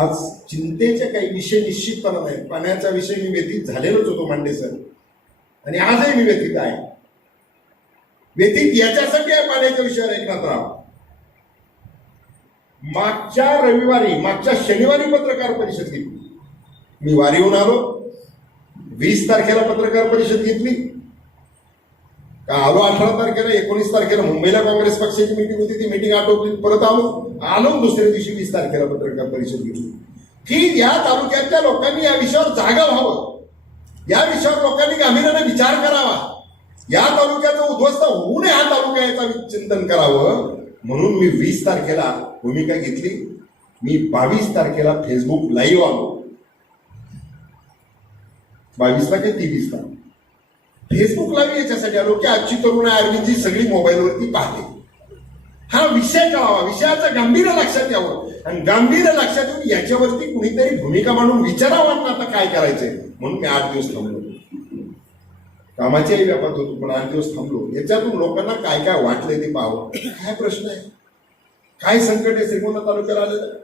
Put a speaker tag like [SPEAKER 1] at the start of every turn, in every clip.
[SPEAKER 1] आज चिंतेचे काही विषय निश्चितपणा नाही. पाण्याचा विषय मी व्यतीत झालेलोच होतो मांडे सर. आणि आजही मी व्यतीत आहे. व्यतीत याच्यासाठी आहे पाण्याच्या विषयावर एकनाथराव मागच्या रविवारी मागच्या शनिवारी पत्रकार परिषद घेतली. मी वारीहून आलो. वीस तारखेला पत्रकार परिषद घेतली. का आलो अठरा तारखेला एकोणीस तारखेला मुंबईला काँग्रेस पक्षाची मिटिंग होती ती मिटिंग आटोपली परत आलो. आलो दुसऱ्या दिवशी वीस तारखेला पत्रकार परिषद घेतली. की या तालुक्यातल्या लोकांनी या विषयावर जागा व्हावं. या विषयावर लोकांनी गांभीर्याने विचार करावा. या तालुक्याचा उद्ध्वस्त होऊ नये हा तालुका याचा चिंतन करावं. म्हणून मी वीस तारखेला भूमिका घेतली. मी बावीस तारखेला फेसबुक लाईव्ह आलो. बावीसला काय? तेवीसला. फेसबुक मी याच्यासाठी आलो की आजची तरुण अरविंदजी सगळी मोबाईलवरती पाहते. हा विषय कळावा विषयाचं गांभीर्य लक्षात यावं आणि गांभीर्य लक्षात येऊन याच्यावरती कुणीतरी भूमिका मांडून विचारावं ना आता काय करायचंय? म्हणून मी आठ दिवस थांबलो. कामाच्याही व्यापात होतो पण आठ दिवस थांबलो. याच्यातून लोकांना काय काय वाटलंय ते पाहावं. काय प्रश्न आहे? काय संकट आहे? श्रीगोंदा तालुक्याला आलेलं?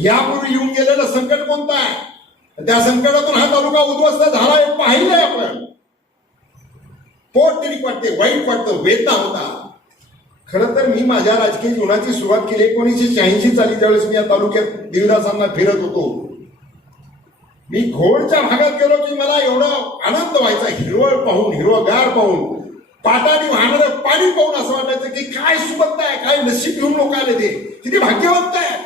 [SPEAKER 1] यापूर्वी येऊन गेलेलं संकट कोणतं आहे? त्या संकटातून हा तालुका उद्ध्वस्त झाला हे पाहिलंय आपण. पोट तरी वाटते वाईट वाटतं वेदना होता. खरं तर मी माझ्या राजकीय जीवनाची सुरुवात केली एकोणीसशे शहाऐंशी साली ज्यावेळेस मी या तालुक्यात देवदासांना फिरत होतो. मी घोडच्या भागात गेलो की मला एवढा आनंद व्हायचा हिरवळ पाहून हिरवगार पाहून पाटाने वाहणारं पाणी पाहून असं वाटायचं की काय सुबत्त आहे काय नशीब घेऊन लोक आले ते किती भाग्यवंत आहे.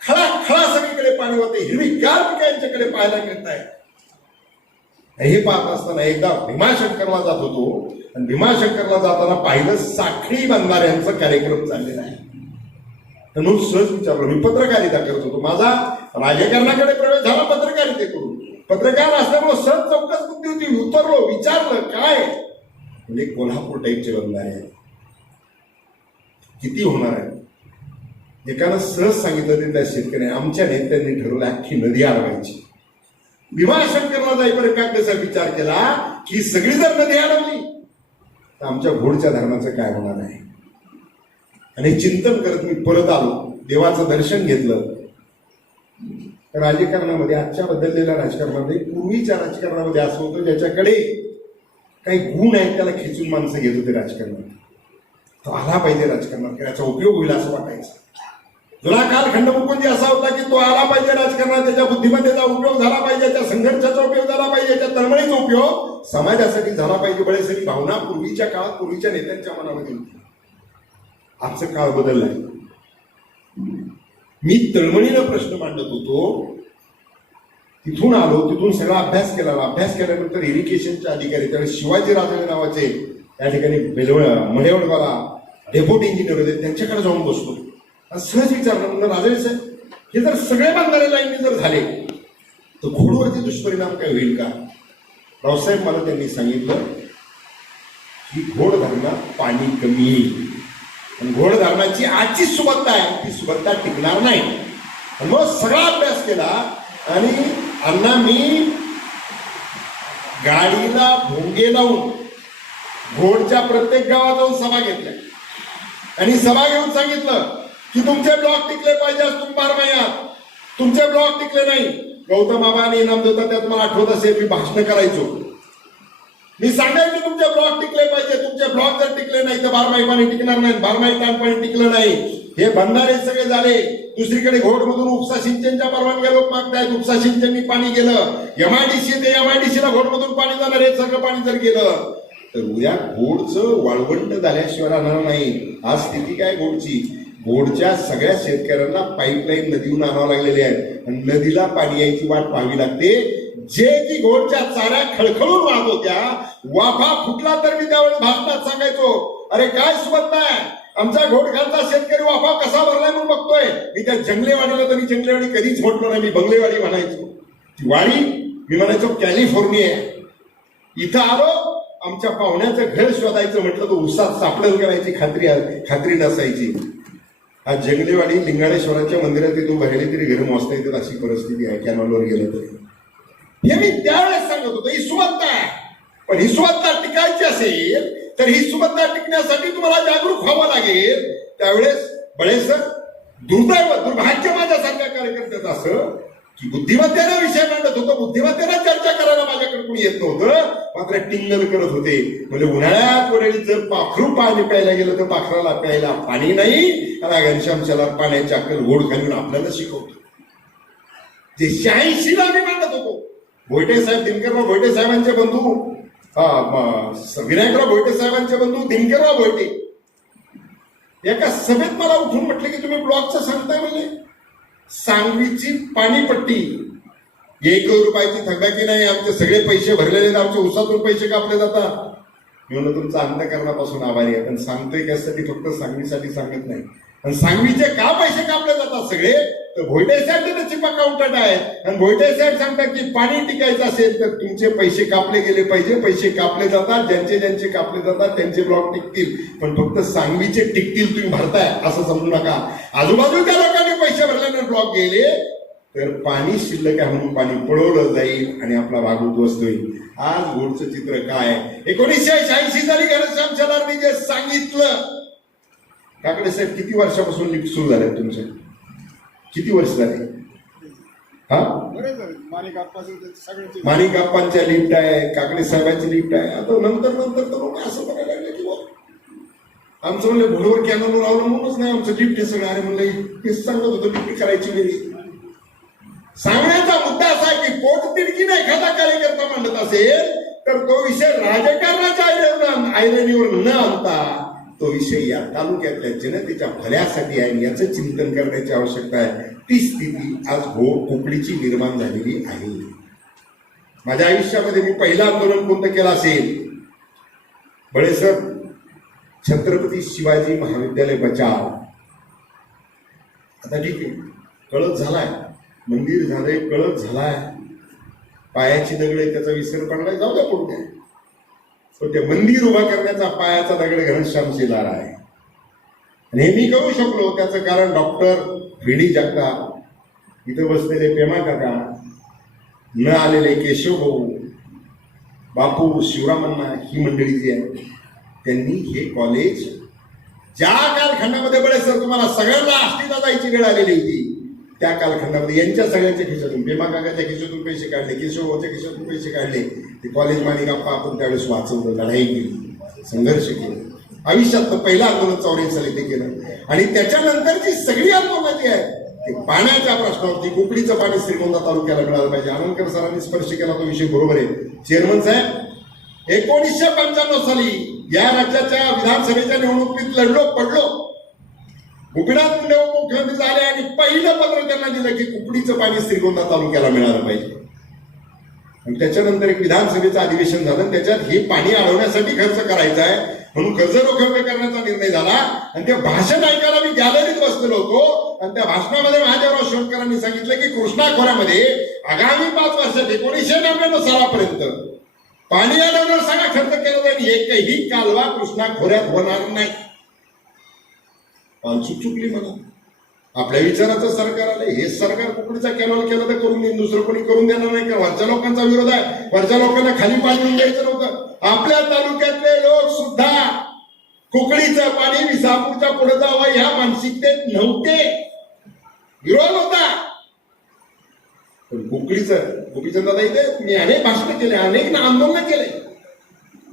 [SPEAKER 1] खळा खळा सगळीकडे पाणी होते हिरवी गार यांच्याकडे पाहायला मिळत आहे हे पाहत असताना एकदा भीमाशंकरला जात होतो. आणि भीमाशंकरला जाताना पाहिलं साखळी बांधणाऱ्यांचा कार्यक्रम चाललेला आहे. तर सहज विचारलं मी पत्रकारिता करत होतो. माझा राजकारणाकडे प्रवेश झाला पत्रकारितेकडून. पत्रकार असल्यामुळे सहज चौकस बुद्धी होती. उतरलो विचारलं काय? म्हणजे कोल्हापूर टाईपचे बंधारे आहेत किती होणार आहे? एकानं सहज सांगितलं ते त्या शेतकरी आमच्या नेत्यांनी ठरवलं अख्खी नदी अडवायची भीमाशंकरला जाईपर्यंत कसा विचार केला की सगळी जर नदी अडवली तर आमच्या घोडच्या धर्माचं काय होणार आहे? आणि चिंतन करत मी परत आलो देवाचं दर्शन घेतलं. राजकारणामध्ये आजच्या बदललेल्या राजकारणामध्ये पूर्वीच्या राजकारणामध्ये असं होतं ज्याच्याकडे काही गुण आहेत त्याला खेचून माणसं घेत होते राजकारणात. तो आला पाहिजे राजकारणात त्याचा उपयोग होईल असं वाटायचं. जुना कालखंड मुकुंजी असा होता की तो आला पाहिजे राजकारणात त्याच्या बुद्धिमत्तेचा उपयोग झाला पाहिजे त्या संघर्षाचा उपयोग पाहिजे त्याच्या तळमळीचा उपयोग समाजासाठी झाला पाहिजे. बळेसाठी भावना पूर्वीच्या काळात पूर्वीच्या नेत्यांच्या मनामध्ये होती. आजचं काळ बदललाय. मी तळमळीनं प्रश्न मांडत होतो. तिथून आलो तिथून सगळा अभ्यास केला. अभ्यास केल्यानंतर इरिगेशनचे अधिकारी त्यावेळेस शिवाजी राजे नावाचे त्या ठिकाणी बेलवळ मडेवडगावला डेप्युटी इंजिनियर होते. त्यांच्याकडे जाऊन बसतो सहज विचारलं म्हणलं राजे साहेब हे जर सगळे बांधणारे लाईन जर झाले तर घोडवरती दुष्परिणाम काय होईल का? रावसाहेब मला त्यांनी सांगितलं की घोड धरणात पाणी कमी येईल. आणि घोड धरणाची आजची सुबत्ता आहे ती सुबत्ता टिकणार नाही. आणि मग सगळा अभ्यास केला आणि अण्णा मी गाडीला भोंगे लावून घोडच्या प्रत्येक गावात जाऊन सभा घेतल्या. आणि सभा घेऊन सांगितलं की तुमचे ब्लॉक टिकले पाहिजे आज तुम्ही बार महिन्यात तुमचे ब्लॉक टिकले नाही. गौतम बाबांनी इनाम देतात त्यात मला आठवत असेल मी भाषण करायचो. मी सांगायचो तुमचे ब्लॉक टिकले पाहिजे तुमचे ब्लॉक जर टिकले नाही तर बारमाही पाणी टिकणार नाही बारमाही ताण पाणी टिकलं नाही. हे भंडारे सगळे झाले. दुसरीकडे घोडमधून उपसा सिंचनच्या परवानग्या लोक मागतायत. उपसा सिंचननी पाणी गेलं. एमआयडीसी ते एमआयडीसीला घोडमधून पाणी जाणार हे सगळं पाणी जर गेलं. तर उद्या घोडचं वाळवंट झाल्याशिवाय राहणार नाही. आज स्थिती काय घोडची बोर्डच्या सगळ्या शेतकऱ्यांना पाईपलाईन नदीहून आणावं लागलेली आहे आणि नदीला पाणी यायची वाट पाहावी लागते. जे की घोडच्या चाऱ्या खळखळून वाहत होत्या वाफा फुटला तर मी त्यावेळेस भाषणात सांगायचो अरे काय सुबत्ता आहे आमचा घोडखालचा शेतकरी वाफा कसा भरलाय म्हणून बघतोय. मी त्या जंगलेवाडीला तर मी जंगलेवाडी कधीच म्हटलो नाही मी बंगलेवाडी म्हणायचो. ती वाडी मी म्हणायचो कॅलिफोर्निया इथं आलो. आमच्या पाहुण्याचं घर शोधायचं म्हटलं तर उसात सापडेल करायची खात्री खात्री नसायची. आज जगदेवाडी लिंगाणेश्वराच्या मंदिरात तिथून भरली तरी घर मोजता येतात अशी परिस्थिती आहे कॅनॉलवर गेलं तरी. हे मी त्यावेळेस सांगत होतो ही सुबत्ता आहे. पण ही सुबत्ता टिकायची असेल तर ही सुबत्ता टिकण्यासाठी तुम्हाला जागरूक व्हावं लागेल. त्यावेळेस बळेसर दुर्दैव दुर्भाग्य माझ्यासारख्या कार्यकर्त्याचं असं की विषय मांडत होतो. बुद्धिमत्तेनं चर्चा करायला माझ्याकडे कोणी येत नव्हतं. मात्र टिंगल करत होते. म्हणजे उन्हाळ्यात वडील जर पाखरू पाणी प्यायला गेलं तर पाखराला प्यायला पाणी नाही. आणि घनश्यामच्याला शेलार पाण्याची अक्कल घोड घालून आपल्याला शिकवतो. ते शहाऐंशीला आम्ही मांडत होतो. भोयटे साहेब दिनकरराव भोयटे साहेबांचे बंधू. हा, विनायकराव भोयटे साहेबांचे बंधू दिनकरराव भोयटे एका सभेत मला उठून म्हटलं की तुम्ही ब्लॉगचं सांगताय म्हणजे सांगवीची पाणीपट्टी. एक रुपयाची थकबाकी नाही आमचे सगळे पैसे भरलेले आमचे उसातून पैसे कापले जातात. मी म्हणलं तुमचा अंधकरणापासून आभारी आहे. पण सांगतोय त्यासाठी फक्त सांगवीसाठी सांगत नाही. आणि सांगवीचे का पैसे कापले जातात सगळे? तर भोयटे साहेब तर अकाउंटंट आहेत. आणि भोयटे साहेब सांगतात की पाणी टिकायचं असेल तर तुमचे पैसे कापले गेले पाहिजे. पैसे कापले जातात ज्यांचे ज्यांचे कापले जातात त्यांचे ब्लॉक टिकतील. पण फक्त सांगवीचे टिकतील तुम्ही भरताय असं समजू नका. आजूबाजूच्या लोकांना पैसे भरल्याने ब्लॉक गेले तर पाणी शिल्लक आहे म्हणून पाणी पळवलं जाईल आणि आपला भाग उद्ध्वस्त होईल आज गोडचं चित्र काय एकोणीसशे शहाऐंशी साली घनश्याम शेलारनी जे सांगितलं काकडे साहेब किती वर्षापासून लिफ्ट सुरू झाले तुमचे? किती वर्ष झाले? हा.
[SPEAKER 2] माणिक आप्पाचं ते सगळ्यांचे
[SPEAKER 1] माणिक अप्पांच्या लिफ्ट आहे काकडे साहेबांची लिफ्ट आहे. आता नंतर नंतर तर लोक असं बघायला लागले की आमचं म्हणलं भोडवर कॅनलवर अवलंबूनच नाही आमचं डिप्टी सगळं. अरे म्हणलं हेच सांगत होतं डिप्टी करायची वेळी सांगण्याचा मुद्दा असा आहे की पोट तिडकीने एखादा कार्यकर्ता मांडत असेल तर तो विषय राजकारणाच्या आयरेवर आयरणीवर न आणता तो विषय या तालुक्यातल्या जनतेच्या भल्यासाठी आहे आणि याचं चिंतन करण्याची आवश्यकता आहे. ती स्थिती आज हो कोकणीची निर्माण झालेली आहे. माझ्या आयुष्यामध्ये मी पहिलं आंदोलन कोणतं केलं असेल? बळेसर छत्रपती शिवाजी महाविद्यालय बचाव. आता ठीक आहे. कळत झालाय. मंदिर झालंय कळत झालाय. पायाची दगड त्याचा विसर पडलाय जाऊ द्या कोणत्या पण ते मंदिर उभा करण्याचा पायाचा दगड घनश्याम शिलार आहे. आणि हे मी करू शकलो त्याचं कारण डॉक्टर व्ही जगता जगताप इथं बसलेले पेमा काका न आलेले केशव भाऊ बापू शिवरामांना ही मंडळी जी आहे त्यांनी हे कॉलेज ज्या कालखंडामध्ये बळे सर तुम्हाला सगळ्यांना आष्टीला जायची वेळ आलेली होती त्या कालखंडामध्ये यांच्या सगळ्यांच्या खिशातून भीमा काकाच्या खिशातून पैसे काढले केशवच्या खिशातून पैसे काढले. ते कॉलेज मानिकाप्पा आपण त्यावेळेस वाचवलं लढाई केली संघर्ष केला. आयुष्यात पहिलं आंदोलन चौऱ्याऐंशी साली ते केलं. आणि त्याच्यानंतरची सगळी आंदोलनं जी आहेत ते पाण्याच्या प्रश्नावरती कुकडीचं पाणी श्रीगोंदा तालुक्याला मिळालं पाहिजे. आनंदकर सरांनी स्पर्श केला तो विषय बरोबर आहे. चेअरमन साहेब एकोणीसशे पंच्याण्णव साली या राज्याच्या विधानसभेच्या निवडणुकीत लढलो पडलो. कुकडात मुंडे मुख्यमंत्री झाले आणि पहिलं पत्र त्यांना दिलं की कुकडीचं पाणी श्रीगोंदा तालुक्याला मिळालं पाहिजे. आणि त्याच्यानंतर एक विधानसभेचं अधिवेशन झालं. त्याच्यात हे पाणी अडवण्यासाठी खर्च करायचा आहे. म्हणून कर्ज रोखे करण्याचा निर्णय झाला. आणि ते भाषण ऐकायला मी गॅलरीत बसलेलो होतो. आणि त्या भाषणामध्ये महादेवराव शिवकरांनी सांगितलं की कृष्णा खोऱ्यामध्ये आगामी पाच वर्षात एकोणीसशे नव्याण्णव सालापर्यंत पाणी आल्यावर सगळा खर्च केला जाईल. एकही कालवा कृष्णा खोऱ्यात होणार नाही. पालची चुकली म्हणा. आपल्या विचाराचं सरकार आलं हे सरकार कुकडीचा कॅनॉल केला तर करून देईन. दुसरं कोणी करून देणार नाही का? वरच्या लोकांचा विरोध आहे. वरच्या लोकांना खाली पाणी द्यायचं नव्हतं. आपल्या तालुक्यातले लोक सुद्धा कुकडीचं पाणी विसापूरच्या पुढे जावं ह्या मानसिकतेत नव्हते. विरोध होता. पण कुकडीचं गोपीचंद दादा इथे मी अनेक भाषणं केले अनेक आंदोलन केले.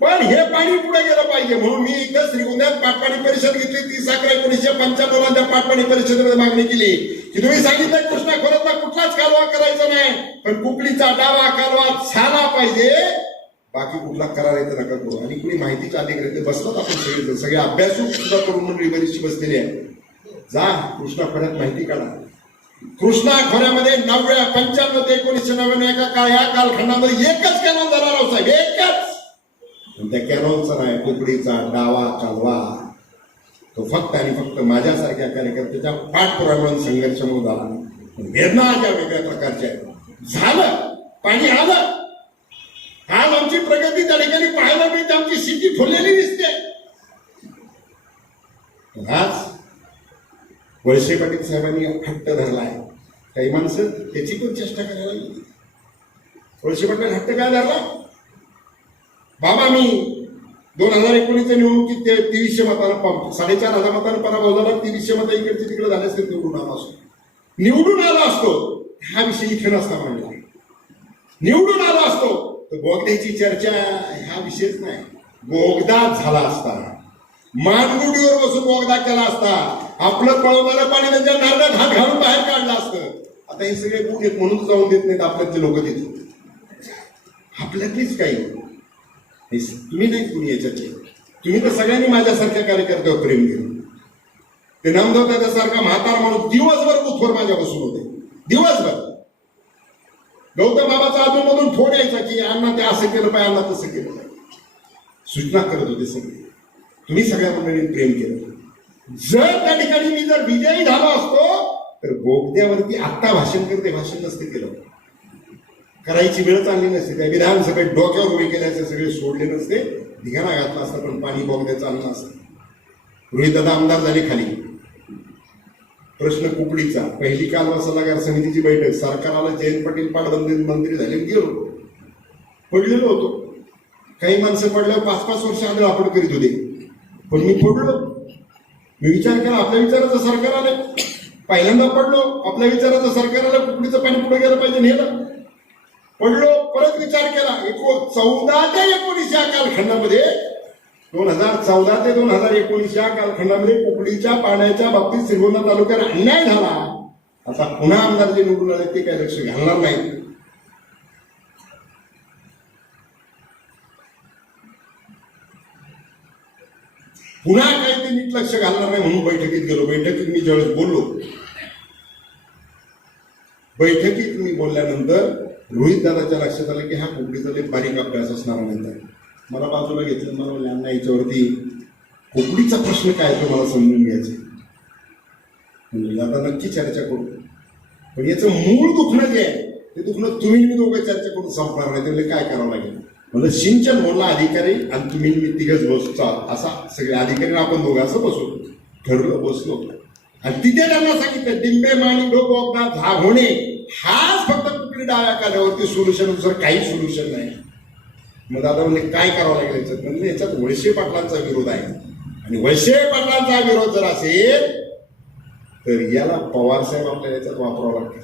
[SPEAKER 1] पण हे पाणी पुढे गेलं पाहिजे म्हणून मी इथं श्रीगोंद्यात पाटपाणी परिषद घेतली तीस अकरा एकोणीसशे पंच्याण्णव त्या पाटपाणी परिषदेमध्ये मागणी केली. की तुम्ही सांगितलं कृष्णा खोऱ्यातला कुठलाच कालवा करायचा नाही. पण कुकडीचा डावा कालवा झाला पाहिजे. बाकी कुठला करार आहे तर नका करू. आणि कुणी माहितीच्या अधिकारी बसतात आपण सगळे सगळे अभ्यासू सुद्धा करून मंडळी बरीचशी बसलेली आहे जा कृष्णा खोऱ्यात माहिती काढा. कृष्णा खोऱ्यामध्ये नवव्या पंच्याण्णव ते एकोणीसशे नव्याण्णव एका काळ या कालखंडामध्ये एकच कॅनॉन झाला रावसाहेब एकच. त्या कॅनॉनचा नाही कुकडीचा डावा कालवा. तो फक्त आणि फक्त माझ्यासारख्या कार्यकर्त्याच्या पाठपुराव्यामुळे संघर्ष म्हणून झाला वेदना ज्या वेगळ्या प्रकारच्या आहेत. झालं. पाणी आलं. आज आमची प्रगती त्या ठिकाणी पाहायला मिळते. आमची सिटी फुललेली दिसते. आज वळसे पाटील साहेबांनी हट्ट धरलाय. काही माणसं त्याची पण चेष्टा करायला लागली. वळसे पाटील हट्ट काय धरला? बाबा मी दोन हजार एकोणीसच्या निवडणुकीत ते तेवीसशे मतानं पंप साडेचार हजार मतानं पराभव झाला तेवीसशे मतं इकडचे तिकडे झाले असते निवडून आला असतो. निवडून आला असतो हा विषय इथे नसता म्हणला. निवडून आला असतो तर बोगद्याची चर्चा हा विषयच नाही. बोगदा झाला असता. मानगुडीवर बसून बोगदा केला असता. आपलं पळवणारं पाणी त्यांच्या नारळात हात घालून बाहेर काढलं असतं. आता हे सगळे गुण आहेत म्हणून जाऊन देत नाहीत आपल्यातले लोक देत आपल्यातलीच काही. तुम्ही नाही कुणी याच्यातले. तुम्ही तर सगळ्यांनी माझ्यासारख्या कार्यकर्त्यावर प्रेम केलं. ते नामदेव त्याच्यासारखा म्हातारा माणूस दिवसभर बुथवर माझ्या बसून होते? दिवसभर. गौतम बाबाचा अधूनमधून फोन यायचा की अण्णा ते असं केलं पाहिजे अण्णा तसं केलं पाहिजे. सूचना करत होते सगळे. तुम्ही सगळ्या मंडळींनी प्रेम केलं. जर त्या ठिकाणी मी जर विजयी झालो असतो तर बोगद्यावरती आत्ता भाषण करते भाषण नसते केलं. करायची वेळ चालली नसते. त्या विधानसभेत डोक्यावर उभे केल्याचे सगळे सोडले नसते. धिगाणा घातला असता पण पाणी बोगद्याचं आणलं असतं. रोहित दादा आमदार झाले खाली. प्रश्न कुकडीचा पहिली कालवा सल्लागार समितीची बैठक. सरकाराला जयंत पाटील पाटबंदी मंत्री झाले गेलो. पडलेलो होतो. काही माणसं पडल्यावर पाच पाच वर्ष आधी आपण करीत होते. पण मी पडलो. मी विचार केला आपल्या विचाराचं सरकार आलं पहिल्यांदा पडलो आपल्या विचाराचं सरकार आलं कुकडीचं पाणी पुढे गेलं पाहिजे नेलं. पडलो परत विचार केला एको चौदा ते एकोणीस या कालखंडामध्ये दोन हजार चौदा ते दोन हजार एकोणीस या कालखंडामध्ये कुकडीच्या पाण्याच्या बाबतीत श्रीगोंदा तालुक्यात अन्याय झाला. आता पुन्हा आमदार जे निवडून आले ते काही लक्ष घालणार नाहीत. पुन्हा काही ते नीट लक्ष घालणार नाही म्हणून बैठकीत गेलो. बैठकीत मी ज्यावेळेस बोललो बैठकीत मी बोलल्यानंतर रोहित दादाच्या लक्षात आलं की हा कोकणीचा लई बारीक अभ्यास असणार नंतर मला बाजूला घेतलं मला यांना याच्यावरती कोकणीचा प्रश्न काय तो मला समजून घ्यायचा म्हणजे आता नक्की चर्चा करू. पण याचं मूळ दुखणं जे आहे ते दुखणं तुम्ही मी दोघं चर्चा करून संपणार नाही. त्यामुळे काय करावं लागेल? म्हणजे सिंचन म्हणला अधिकारी आणि तुम्ही मी तिघच बसचा असा सगळे अधिकारी आपण दोघं असं बसू. ठरलं बसलो. आणि तिथे त्यांना सांगितलं डिंबे माणी डोकं हा होणे हाच फक्त कुठली डाव्या काल्यावरती सोल्युशन दुसरं काही सोल्युशन नाही. मग दादा म्हणजे काय करावं लागेल याच्यात? म्हणजे याच्यात वळसे पाटलांचा विरोध आहे. आणि वळसे पाटलांचा विरोध जर असेल तर याला पवार साहेब आपल्याला याच्यात वापरावं लागतं.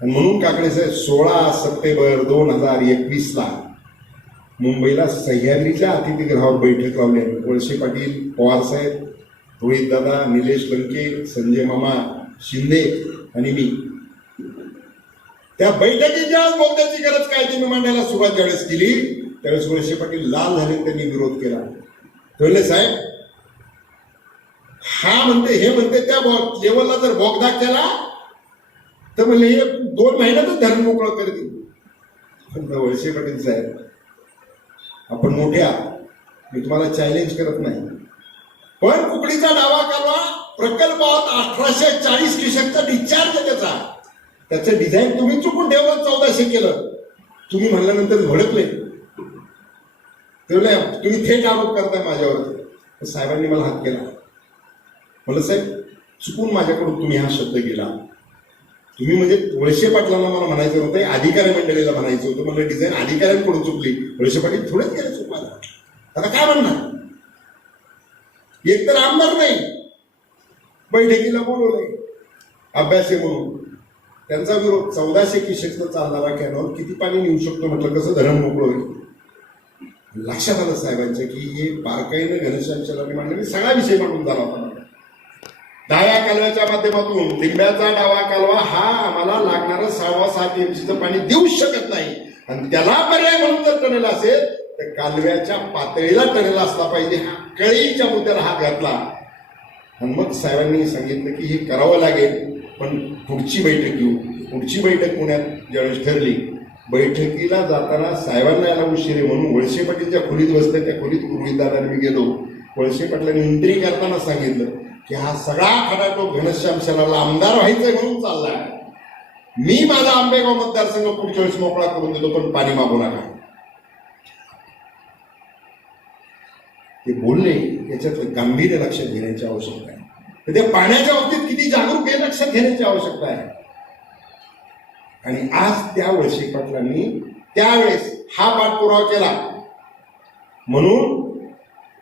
[SPEAKER 1] आणि म्हणून काकडे साहेब सोळा सप्टेंबर दोन हजार एकवीसला मुंबईला सह्याद्रीच्या अतिथीगृहावर बैठक लावली आहे. वळसे पाटील पवार साहेब रोहित दादा निलेश लंके संजय मामा शिंदे आणि मी. त्या बैठकीच्या ज्या बोगद्याची गरज काय ती मी मांडायला सुरुवात ज्यावेळेस केली त्यावेळेस वळसे पाटील लाल झाले त्यांनी विरोध केला. ते म्हणले साहेब हा म्हणते हे म्हणते त्या बॉ- लेवलला जर बोगदा केला तर म्हणले हे दोन महिन्यातच धरण मोकळं करतील. वळसे पाटील साहेब आपण मोठे आहात मी तुम्हाला चॅलेंज करत नाही. पण कुकडीचा डावा कालवा प्रकल्पात अठराशे चाळीस क्युसेकचा डिस्चार्ज त्याचा. त्याचं डिझाईन तुम्ही चुकून ठेवलं चौदाशे केलं. तुम्ही म्हणल्यानंतर भडकले तेवढे तुम्ही थेट आरोप करताय माझ्यावरती. तर साहेबांनी मला हात केला. म्हणलं साहेब चुकून माझ्याकडून तुम्ही हा शब्द गेला. तुम्ही म्हणजे तुळशे पाटलांना मला म्हणायचं होतं अधिकारी मंडळीला म्हणायचं होतं म्हणलं डिझाईन अधिकाऱ्यांकडून चुकली. तुळशे पाटील थोडेच गेले चुकवायला. आता काय म्हणणार? एक तर आमदार नाही. बैठकीला बोलवलंय. अभ्यासे म्हणून. त्यांचा विरोध चौदाशे किशेकचा चालणारा कॅनॉल किती पाणी नेऊ शकतो म्हटलं कसं धरण मोकळं होईल? लक्षात आलं साहेबांच्या की हे बारकाईनं घनश्यामच्या मांडलं मी सगळा विषय मांडून झाला होता. डाव्या कालव्याच्या माध्यमातून लिंब्याचा डावा कालवा हा आम्हाला लागणारं सहावा सात एमसीचं पाणी देऊ शकत नाही. आणि त्याला पर्याय म्हणून जर टनेल असेल तर कालव्याच्या पातळीला टनेल असला पाहिजे हा कळीच्या मुद्द्याला हात घातला. आणि मग साहेबांनी सांगितलं की हे करावं लागेल पण पुढची बैठक घेऊ. पुढची बैठक पुण्यात ज्यावेळेस ठरली बैठकीला जाताना साहेबांना याला उशिरे म्हणून वळसे पाटील ज्या खोलीत बसले. त्या खोलीत रोहित दादाने मी गेलो. वळसे पाटलांनी एंट्री करताना सांगितलं की हा सगळा खडा तो घनश्याम शहराला आमदार व्हायचंय म्हणून चाललाय. मी माझा आंबेगाव मतदारसंघ पुढच्या वेळेस मोकळा करून देतो पण पाणी मागू नका. ते बोलले याच्यात गांभीर्य लक्षात घेण्याची आवश्यकता आहे. तर त्या पाण्याच्या बाबतीत किती जागरूक आहे लक्षात घेण्याची आवश्यकता आहे. आणि आज त्या वळसे पाटलांनी त्यावेळेस हा पाठपुरावा केला. म्हणून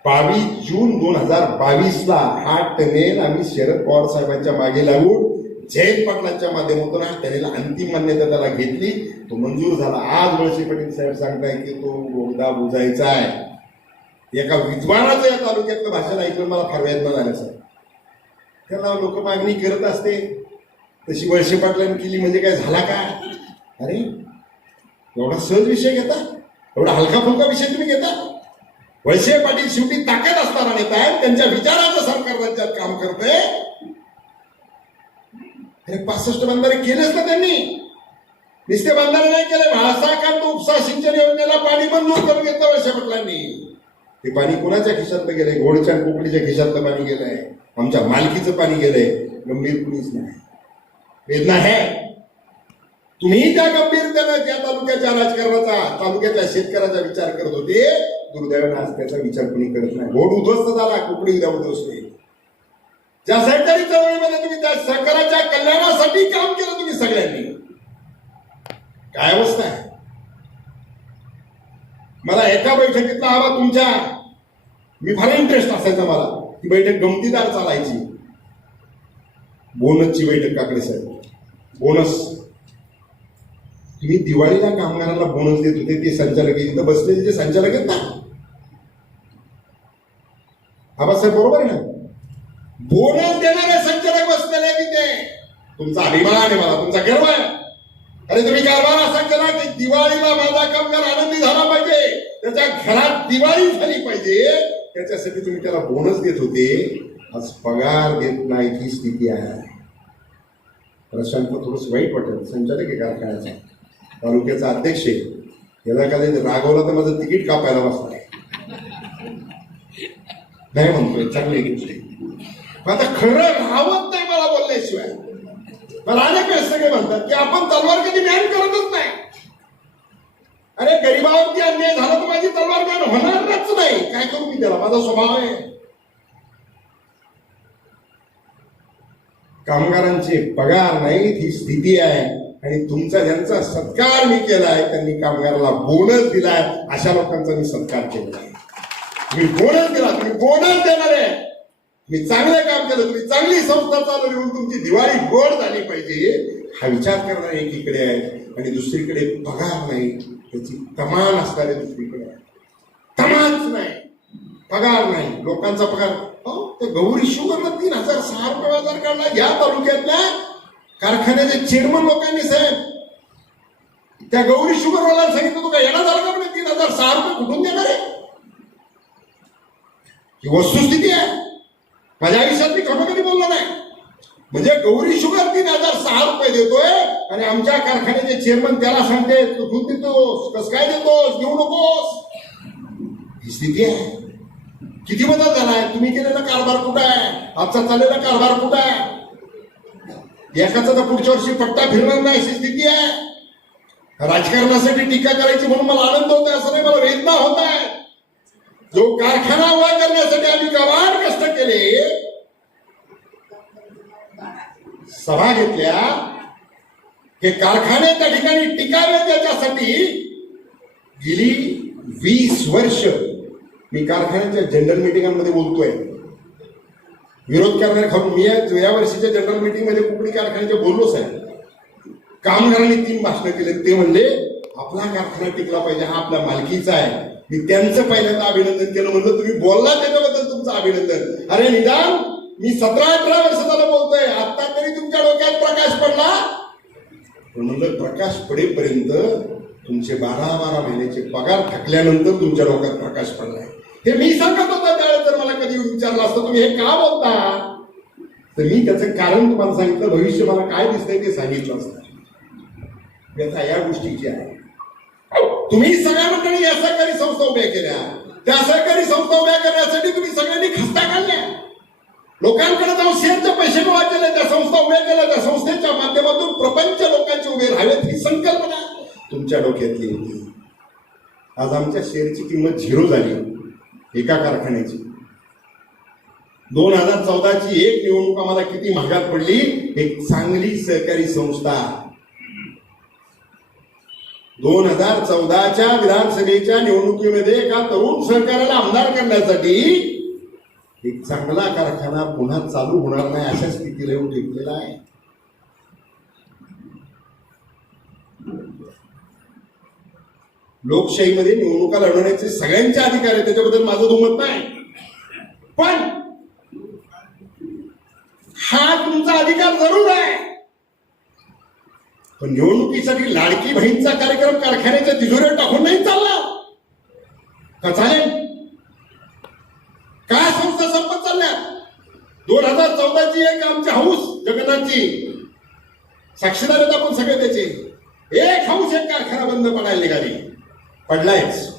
[SPEAKER 1] बावीस जून दोन हजार बावीसला हा टनेल आम्ही शरद पवार साहेबांच्या मागे लागून जयंत पाटलांच्या माध्यमातून हा टनेल अंतिम मान्यता त्याला घेतली. तो मंजूर झाला. आज वळसे पाटील साहेब सांगताय की तो बोगदा बुजायचा आहे. एका विद्वानाचं या तालुक्यातलं भाषण ऐकून मला फार वेदना झाल्या सर. त्याला लोक मागणी करत असते. तशी वळसे पाटलांनी केली म्हणजे काय झाला का? अरे एवढा सहज विषय घेता? एवढा हलका फुलका विषय तुम्ही घेता? वळसे पाटील शेवटी ताकद असणार नेता आहेत. त्यांच्या विचाराचं सरकार राज्यात काम करतंय. हे पासष्ट बंधारे केलेच ना त्यांनी. नुसते बंधारे नाही केले महासाकांत उपसा सिंचन योजनेला पाणी मंजूर करून घेतलं वळसे पाटलांनी. ते पाणी कोणाच्या खिशातलं गेलंय? घोडच्या आणि कोकणीच्या खिशातलं पाणी गेलंय. आमच्या मालकीचं पाणी गेलंय. गंभीर कुणीच नाही. वेदना आहे. तुम्ही त्या गंभीरतेनं त्या तालुक्याच्या राजकारणाचा तालुक्याच्या शेतकऱ्याचा विचार करत होते दुर्दैवानं आज त्याचा विचार कुणी करत नाही. घोड उद्ध्वस्त झाला कुकडी उद्या उद्ध्वस्त होईल. ज्या सहकारी चळवळीमध्ये तुम्ही त्या सहकाराच्या कल्याणासाठी काम केलं तुम्ही सगळ्यांनी. काय अवस्था आहे? मला एका बैठकीतला हवा तुमच्या मी फार इंटरेस्ट असायचा मला. ती बैठक गमतीदार चालायची. बोनसची बैठक काकडे साहेब. बोनस. तुम्ही दिवाळीला कामगारांना बोनस देत होते ते संचालक इथं बसलेले जे संचालक आहेत ना आबासाहेब बरोबर आहे ना? बोनस देणारे संचालक बसलेले तिथे तुमचा अभिमान आहे मला तुमचा गर्व आहे. अरे तुम्ही कारभार असा केला की दिवाळीला माझा कामगार आनंदी झाला पाहिजे. त्याच्या घरात दिवाळी झाली पाहिजे. त्याच्यासाठी तुम्ही त्याला बोनस देत होते. आज पगार देत नाही ही स्थिती आहे. प्रशांत थोडस वाईट वाटेल संचालक आहे कारखान्याचा. तालुक्याचा अध्यक्ष आहे. याला काही रागवला तर माझं तिकीट कापायला बसणार नाही म्हणतोय चांगली गोष्ट पण आता खरं राहत नाही मला बोलल्याशिवाय. मला अनेक वेळेस सगळे म्हणतात की आपण तलवार कधी मॅन करतच नाही. अरे गरीबावरती अन्याय झाला तर माझी तलवार मॅन होणारच नाही. काय करू मी त्याला? माझा स्वभाव आहे. कामगारांचे पगार नाहीत ही स्थिती आहे. आणि तुमचा ज्यांचा सत्कार मी केलाय त्यांनी कामगाराला बोनस दिलाय. अशा लोकांचा मी सत्कार केला आहे मी बोनस दिला तुम्ही बोनस देणार आहे. मी चांगलं काम केलं तुम्ही चांगली संस्था चालवली म्हणून तुमची दिवाळी गोड झाली पाहिजे. हा विचार करणारे एकीकडे आहे आणि दुसरीकडे पगार नाही. त्याची कमान असणारे दुसरीकडे आहे कमानच नाही. पगार नाही. लोकांचा पगार अहो, ते गौरी शुगरला तीन हजार सहा रुपये बाजार काढला या तालुक्यातल्या कारखान्याचे चेअरमन लोकांनी साहेब. त्या गौरी शुगरवाला सांगितलं तुका का येणार झालं का? म्हणे तीन हजार सहा रुपये कुठून देणार आहे? ही वस्तुस्थिती आहे. माझ्या आयुष्यात मी खरं कधी बोललो नाही. म्हणजे गौरी शुगर तीन हजार सहा रुपये देतोय आणि आमच्या कारखान्याचे चेअरमन त्याला सांगते कुठून देतोस कस काय देतोस घेऊ नकोस. ही स्थिती आहे. किती बदल झालाय? तुम्ही केलेला कारभार कुठं आहे? आजचा चाललेला कारभार कुठं आहे? एकाचा तर पुढच्या वर्षी पट्टा फिरणार नाही अशी स्थिती आहे. राजकारणासाठी टीका करायची म्हणून मला आनंद होत आहे असं नाही मला वेदना होत आहे जो कारखाना उभा करण्यासाठी आम्ही गवार कष्ट केले सभा घेतल्या हे कारखाने त्या ठिकाणी टिकावे त्याच्यासाठी गेली वीस वर्ष. मी कारखान्याच्या जनरल मिटिंगांमध्ये बोलतोय. विरोध करणारे खाऊन मी या- वर्षीच्या जनरल मिटिंगमध्ये कुकडी कारखान्याचे बोललोच आहे कामगारांनी तीन भाषणं केले. ते म्हणले आपला कारखाना टिकला पाहिजे हा आपल्या मालकीचा आहे. मी त्यांचं पहिल्यांदा अभिनंदन केलं. म्हणलं तुम्ही बोलला त्याच्याबद्दल तुमचं अभिनंदन. अरे निदान? मी सतरा अठरा वर्ष झालं बोलतोय. आता तरी तुमच्या डोक्यात प्रकाश पडला? पण म्हणलं प्रकाश पडेपर्यंत तुमचे बारा बारा महिन्याचे पगार थकल्यानंतर तुमच्या डोक्यात प्रकाश पडलाय. हे मी सांगत होता त्यावेळेस जर मला कधी विचारलं असतं तुम्ही हे का बोलता? तर मी त्याचं कारण तुम्हाला सांगितलं. भविष्य मला काय दिसतंय ते सांगितलं असतं. व्यथा या गोष्टीची आहे तुम्ही सगळ्या मंडळी या सहकारी संस्था उभ्या केल्या. त्या सहकारी संस्था उभ्या करण्यासाठी तुम्ही सगळ्यांनी खस्ता काढल्या. लोकांकडे जाऊन शेअरचे पैसे गोळा केले त्या संस्था उभ्या केल्या. त्या संस्थेच्या माध्यमातून प्रपंच लोकांचे उभे राहावेत ही संकल्पना तुमच्या डोक्यातली होती. आज आमच्या शेअरची किंमत झिरो झाली एका कारखान्याची. दोन हजार चौदाची एक निवडणूक आम्हाला किती महागात पडली? एक चांगली सहकारी संस्था. दोन हजार चौदाच्या विधानसभेच्या निवडणुकीमध्ये एका तरुण सरकाराला आमदार करण्यासाठी एक चांगला कारखाना पुन्हा चालू होणार नाही अशा स्थितीला येऊन ठेवलेला आहे. लोकशाहीमध्ये निवडणुका लढवण्याचे सगळ्यांचे अधिकार आहे त्याच्याबद्दल माझं दुमत नाही. पण हा तुमचा अधिकार जरूर आहे. पण निवडणुकीसाठी लाडकी बहीणचा कार्यक्रम कारखान्याच्या तिजोरीवर टाकून नाही चालला. का चालेल? काय संस्था संपत चालल्या? दोन हजार चौदाची एक आमची हाऊस जगताची. साक्षीदार आहेत आपण सगळे त्याचे. एक हाऊस एक कारखाना बंद पडायला निघाली. पडलायच.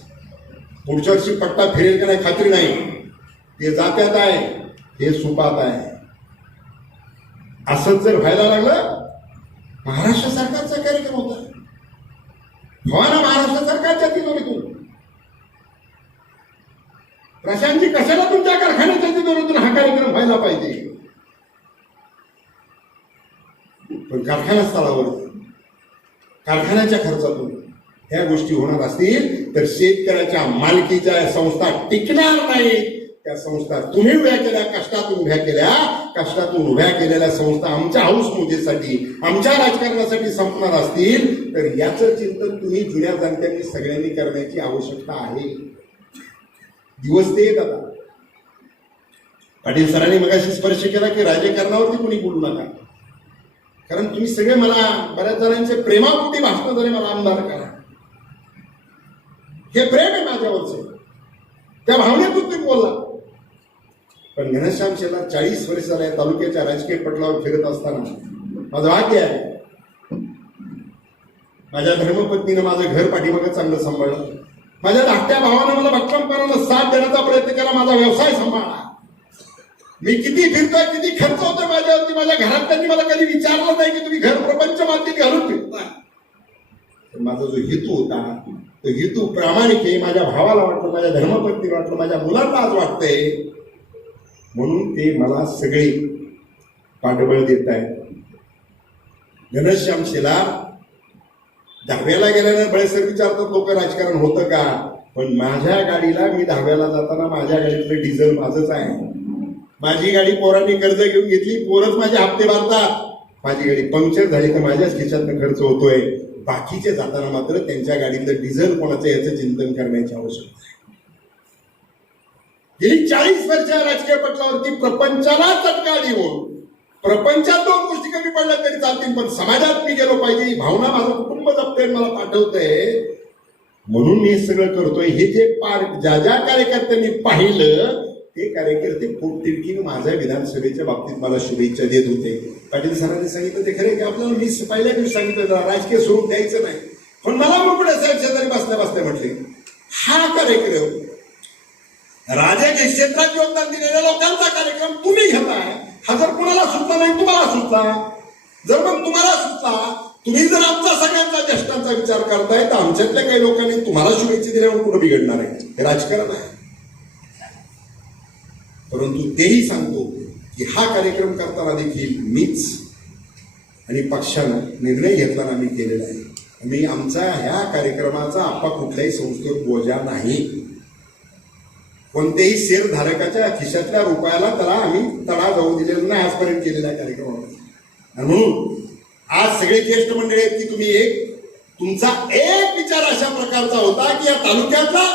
[SPEAKER 1] पुढच्या वर्षी पट्टा फिरेल का नाही खात्री नाही. ते जात्यात आहे हे सुपात आहे. असंच जर व्हायला लागलं महाराष्ट्र सरकारचा कार्यक्रम होता. भवाना ना महाराष्ट्र सरकारच्या तिजोरीतून. प्रशांतजी कशाला तुमच्या कारखान्याच्या तिजोरीतून हा कार्यक्रम व्हायला पाहिजे? पण कारखाना स्थळावर कारखान्याच्या खर्चातून ह्या गोष्टी होणार असतील तर शेतकऱ्याच्या मालकीच्या संस्था टिकणार नाही त्या संस्था तुम्ही उभ्या केल्या कष्टातून उभ्या केल्या कष्टातून उभ्या केलेल्या संस्था आमच्या हाऊस मोजेसाठी आमच्या राजकारणासाठी संपणार असतील तर याचं चिंतन तुम्ही जुन्या जाणत्यांनी सगळ्यांनी करण्याची आवश्यकता आहे. दिवस ते येत आता. पाटील सरांनी मगाशी स्पर्श केला की राजकारणावरती कुणी बोलू नका. कारण तुम्ही सगळे मला बऱ्याच जणांचे प्रेमापोटी भाषण झाले मला आमदार करा. हे प्रेम आहे माझ्यावरचं. त्या भावनेतून तुम्ही बोलला पण घनश्याम शेला चाळीस वर्ष झाले तालुक्याच्या राजकीय पटलावर फिरत असताना माझं भाग्य आहे. माझ्या धर्मपत्नीनं माझं घर पाठीमागं चांगलं सांभाळलं. माझ्या धाकट्या भावानं मला भक्कमपणानं साथ देण्याचा प्रयत्न केला माझा व्यवसाय सांभाळला. मी किती फिरतोय किती खर्च होतोय माझ्यावरती माझ्या घरात त्यांनी मला कधी विचारलं नाही की तुम्ही घर प्रपंच मातीत घालून फिरताय. तर माझा जो हेतू होता तो हेतू प्रामाणिक आहे. माझ्या भावाला वाटलं माझ्या धर्मपत्नीला वाटलं माझ्या मुलांना आज वाटतंय म्हणून ते मला सगळे पाठबळ देत आहेत घनश्याम शेलार दहाव्याला गेल्यानं बळेसर विचारतात लोक राजकारण होतं का? पण माझ्या गाडीला मी दहाव्याला जाताना माझ्या गाडीतलं डिझेल माझंच आहे. माझी गाडी पोरांनी कर्ज घेऊन घेतली पोरच माझे हप्ते भरतात. माझी गाडी पंक्चर झाली तर माझ्याच खिशातनं खर्च होतोय. बाकीचे जाताना मात्र त्यांच्या गाडीतलं डिझेल कोणाचं याचं चिंतन करण्याची आवश्यकता आहे. गेली चाळीस वर्ष राजकीय पटलावरती प्रपंचाला चटका देऊन प्रपंचात दोन गोष्टी कमी पडल्या तरी चालतील पण समाजात मी गेलो पाहिजे ही भावना माझं कुटुंब जपते मला पाठवतंय. म्हणून मी सगळं करतोय. हे जे पार्ट ज्या ज्या कार्यकर्त्यांनी पाहिलं ते कार्यकर्ते पोटतिडकीनं माझ्या विधानसभेच्या बाबतीत मला शुभेच्छा देत होते. पाटील सरांनी सांगितलं ते खरं की आपल्याला मी पहिल्या दिवशी सांगितलं राजकीय स्वरूप द्यायचं नाही. पण मला मुकुडे साहेब शेजारी बसल्या बसल्या म्हटले. हा कार्यक्रम राजाच्या क्षेत्रात योगदान दिलेल्या लोकांचा कार्यक्रम तुम्ही घेताय हा जर कुणाला सुचला नाही तुम्हाला सुचला. जर मग तुम्हाला सुचला तुम्ही जर आमचा सगळ्यांचा ज्येष्ठांचा विचार करताय तर आमच्यातल्या काही लोकांनी तुम्हाला शुभेच्छा दिल्यावर कुठं बिघडणार आहे? हे राजकारण आहे. परंतु तेही सांगतो की हा कार्यक्रम करताना देखील मीच आणि पक्षानं निर्णय घेताना मी केलेला आहे. मी आमचा ह्या कार्यक्रमाचा आपा कुठल्याही संस्थेवर बोजा नाही. कोणत्याही शेअरधारकाच्या खिशातल्या रुपयाला त्याला आम्ही तडा जाऊ दिलेला नाही आजपर्यंत केलेल्या कार्यक्रमामध्ये. आणि म्हणून आज सगळे ज्येष्ठ मंडळी आहेत की तुम्ही एक तुमचा एक विचार अशा प्रकारचा होता की या तालुक्यातला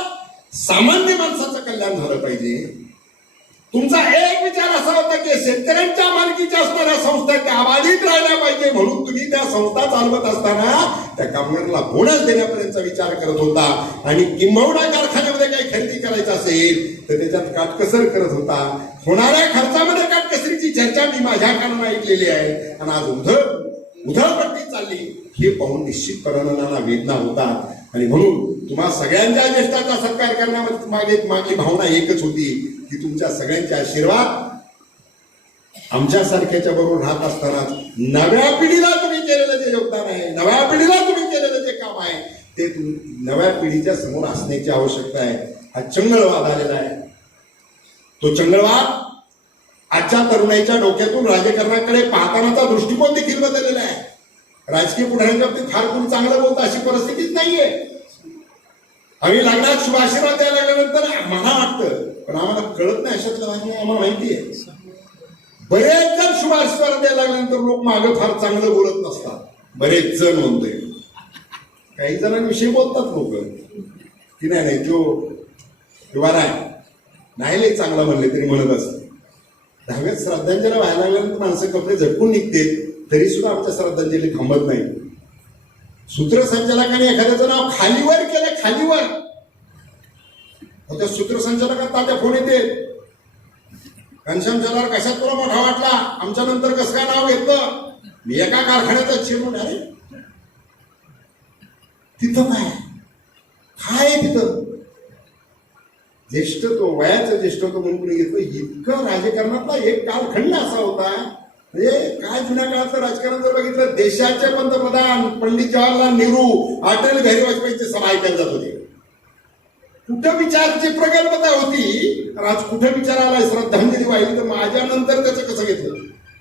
[SPEAKER 1] सामान्य माणसाचं कल्याण झालं पाहिजे. तुमचा एक विचार असा होता की शेतकऱ्यांच्या मालकीच्या असणाऱ्या संस्था त्या अबाधित राहिल्या पाहिजे म्हणून तुम्ही त्या संस्था चालवत असताना त्या कामगाराला बोनस देण्यापर्यंतचा विचार करत होता. आणि किंबवडा कारखाना काही खरेदी करायचं असेल तर त्याच्यात काटकसर करत होता. होणाऱ्या खर्चामध्ये काटकसरीची चर्चा मी माझ्या कानाला ऐकलेली आहे. आणि आज उधळ उधळपट्टी चालली. हे पाहून निश्चित वेदना होतात. आणि म्हणून तुम्हा सगळ्यांच्या ज्येष्ठाचा सत्कार करण्यामध्ये मागे मागली भावना एकच होती की तुमच्या सगळ्यांच्या आशीर्वाद आमच्यासारख्याच्या बरोबर राहत असतानाच नव्या पिढीला तुम्ही केलेलं जे योगदान आहे नव्या पिढीला तुम्ही केलेलं जे काम आहे ते तुम- नव्या पिढीच्या समोर असण्याची आवश्यकता आहे. हा चंगळवाद आलेला आहे. तो चंगळवाद आजच्या तरुणाईच्या डोक्यातून राजकारणाकडे पाहतानाचा दृष्टिकोन देखील बदललेला आहे. राजकीय पुढाऱ्यांच्या बाबतीत फार कोणी चांगलं बोलतं अशी परिस्थितीच नाहीये. आम्ही लग्नात शुभाशीर्वाद द्यायला लागल्यानंतर मला वाटतं पण आम्हाला कळत नाही अशातलं नाही आम्हाला माहिती आहे. बरेच जण शुभाशीर्वाद द्यायला लागल्यानंतर लोक मागं फार चांगलं बोलत नसतात. बरेच जण म्हणतोय. काही जणांविषयी बोलतात लोक. की नाही नाही तो किंवा नाही नाही लय चांगला म्हणले तरी म्हणत असत दहाव्यात श्रद्धांजली व्हायला लागल्यानंतर माणसं कपडे झटकून निघते तरी सुद्धा आमच्या श्रद्धांजली थांबत नाही. सूत्रसंचालकाने एखाद्याचं नाव खालीवर केलं खालीवर. त्या सूत्रसंचालकात तात्या फोन येते. घनश्याम जलार कशात तुला मोठा वाटला? आमच्या नंतर कसं काय नाव घेतलं? मी एका कारखान्याचा चिरून अरे. तिथं काय? काय आहे तिथं? ज्येष्ठ तो वयाचं ज्येष्ठ तो म्हणून कुणी घेतलं इतकं राजकारणातला एक कालखंड असा होता. म्हणजे काय जुन्या काळातलं राजकारण जर बघितलं देशाचे पंतप्रधान पंडित जवाहरलाल नेहरू अटल बिहारी वाजपेयीची सभा ऐकायला जात होते. कुठं विचारची प्रगल्भता होती? आज कुठं विचार आलाय? श्रद्धांजली वाहिली तर माझ्यानंतर त्याचं कसं घेतलं?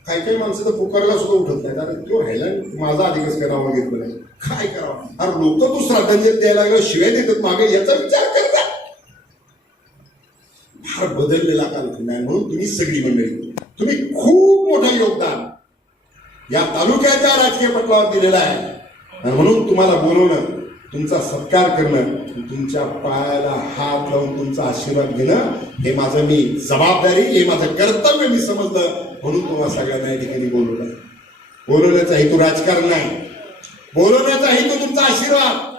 [SPEAKER 1] काही काही माणसं तर पुकारला सुद्धा उठत नाही कारण तो राहिला माझा अधिकच करावा घेतलं नाही? काय करावं? अरे लोक तू श्रद्धांजली द्यायला लागलं शिवाय देतात मागे याचा विचार करता. फार बदललेला कालखंड आहे म्हणून तुम्ही सगळी मंडळी. तुम्ही खूप मोठं योगदान या तालुक्याच्या राजकीय पटलावर दिलेलं आहे. म्हणून तुम्हाला बोलवणं तुमचा सत्कार करणं तुमच्या पायाला हात लावून तुमचा आशीर्वाद घेणं हे माझं मी जबाबदारी हे माझं कर्तव्य मी समजलं म्हणून तुम्हाला सगळ्यांना या ठिकाणी बोलवलं. बोलवण्याचा हेतू राजकारण नाही. बोलवण्याचा हेतू तुमचा आशीर्वाद.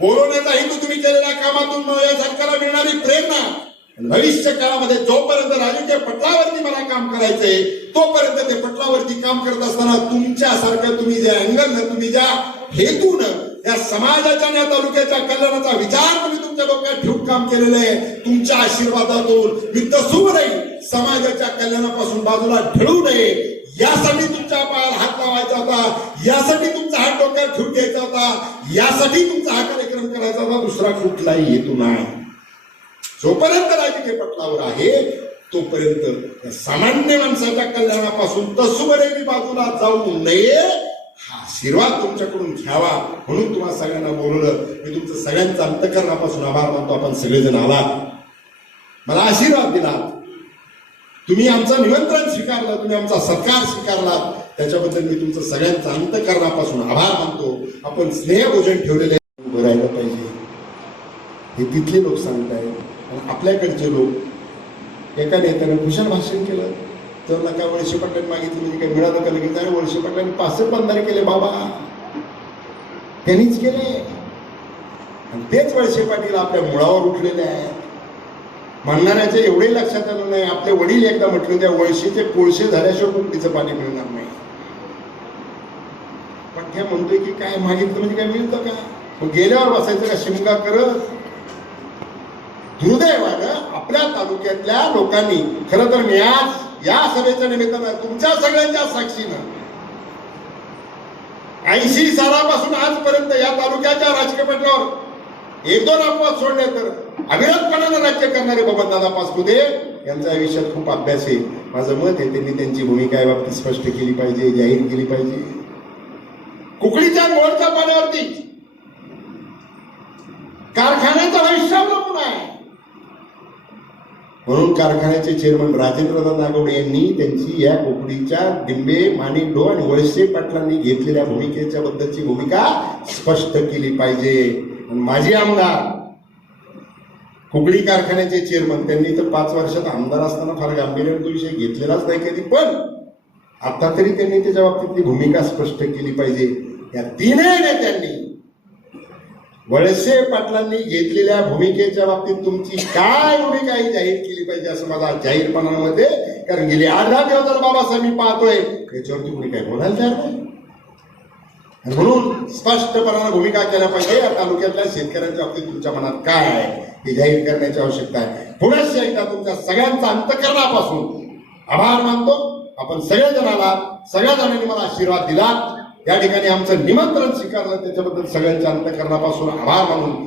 [SPEAKER 1] बोलवण्याचा हेतू तुम्ही केलेल्या कामातून मला या सरकारला मिळणारी प्रेरणा. भविष्य काळामध्ये जोपर्यंत राजकीय पटलावरती मला काम करायचंय तोपर्यंत ते पटलावरती काम करत असताना तुमच्यासारखं तुम्ही ज्या अँगलनं तुम्ही ज्या हेतून या समाजाच्या या तालुक्याच्या कल्याणाचा विचार तुम्ही तुमच्या डोक्यात ठेवून काम केलेलं आहे तुमच्या आशीर्वादातून मी तसू नाही समाजाच्या कल्याणापासून बाजूला ठेवू नये. यासाठी तुमच्या पायाला हात लावायचा होता यासाठी तुमचा हात डोक्यात ठेवून घ्यायचा होता यासाठी तुमचा हा कार्यक्रम करायचा होता दुसरा कुठलाही हेतू नाही. जोपर्यंत राजकीय पटलावर आहे तोपर्यंत सामान्य माणसाच्या कल्याणापासून तसुवरे मी बाजूला जाऊ नये. हा आशीर्वाद तुमच्याकडून घ्यावा. म्हणून तुम्हाला सगळ्यांना बोलवलं. मी तुमचं सगळ्यांचं अंतकरणापासून आभार मानतो. आपण सगळेजण आलात. मला आशीर्वाद दिलात तुम्ही आमचं निमंत्रण स्वीकारलं. तुम्ही आमचा सत्कार स्वीकारला. त्याच्याबद्दल मी तुमचं सगळ्यांचं अंतकरणापासून आभार मानतो. आपण स्नेहभोजन ठेवलेले आहे. राहिलं पाहिजे. हे तिथले लोक सांगतायत. आपल्याकडचे लोक एका नेत्याने भूषण भाषण केलं तर नका वळसे पाटलांनी मागितलं म्हणजे काही मिळालं का लगेच नाही वळसे पाटलांनी पासष्ट बंधारे केले बाबा. त्यांनीच केले. आणि तेच वळसे पाटील आपल्या मुळावर उठलेले आहेत. म्हणणाऱ्याचे एवढे लक्षात आलं नाही. आपले वडील एकदा म्हटले त्या वळशीचे कोळशे झाल्याशिवाय कुकडीचं पाणी मिळणार नाही. पण त्या म्हणतोय की काय मागितलं म्हणजे काय मिळतं का? मग गेल्यावर बसायचं का शिमगा करत? दुर्दैवानं आपल्या तालुक्यातल्या लोकांनी खरं तर मी आज या सभेच्या निमित्तानं तुमच्या सगळ्यांच्या साक्षीनं ऐंशी सालापासून आजपर्यंत या तालुक्याच्या राजकीय पटलावर एक दोन अपवाद सोडले तर अविरतपणानं राज्य करणारे बबनदादा पासपुदे यांचा आयुष्यात खूप अभ्यास आहे. माझं मत आहे त्यांनी त्यांची भूमिका या बाबतीत स्पष्ट केली पाहिजे जाहीर केली पाहिजे. कुकडीच्या मोडच्या पाण्यावरती कारखान्याचं भविष्य अवलंबून आहे. म्हणून कारखान्याचे चेअरमन राजेंद्रनाथ नागवडे यांनी त्यांची या कोकणीच्या डिंबे माणिकडो आणि वळसे पाटलांनी घेतलेल्या भूमिकेच्या बद्दलची भूमिका स्पष्ट केली पाहिजे. आणि माजी आमदार कुकडी कारखान्याचे चेअरमन त्यांनी तर पाच वर्षात आमदार असताना फार गांभीर्याने तो विषय घेतलेलाच नाही कधी पण आता तरी त्यांनी त्याच्या बाबतीतली भूमिका स्पष्ट केली पाहिजे. या तीनही नेत्यांनी वळसे पाटलांनी घेतलेल्या भूमिकेच्या बाबतीत तुमची काय भूमिका ही जाहीर केली पाहिजे असं माझा जाहीरपणामध्ये कारण गेले अर्धा दिवस जर बाबासाहेब मी पाहतोय याच्यावरती कोणी काय बोलायला तयार नाही. म्हणून स्पष्टपणानं भूमिका केल्या पाहिजे. या तालुक्यातल्या शेतकऱ्यांच्या बाबतीत तुमच्या मनात काय आहे हे जाहीर करण्याची आवश्यकता आहे. पुनश्च एकदा तुमच्या सगळ्यांचा अंतकरणापासून आभार मानतो. आपण सगळ्या जणाला सगळ्या जणांनी मला आशीर्वाद दिला या ठिकाणी आमचं निमंत्रण स्वीकारलं त्याच्याबद्दल सगळ्यांच्या अंतकरणापासून आभार मानून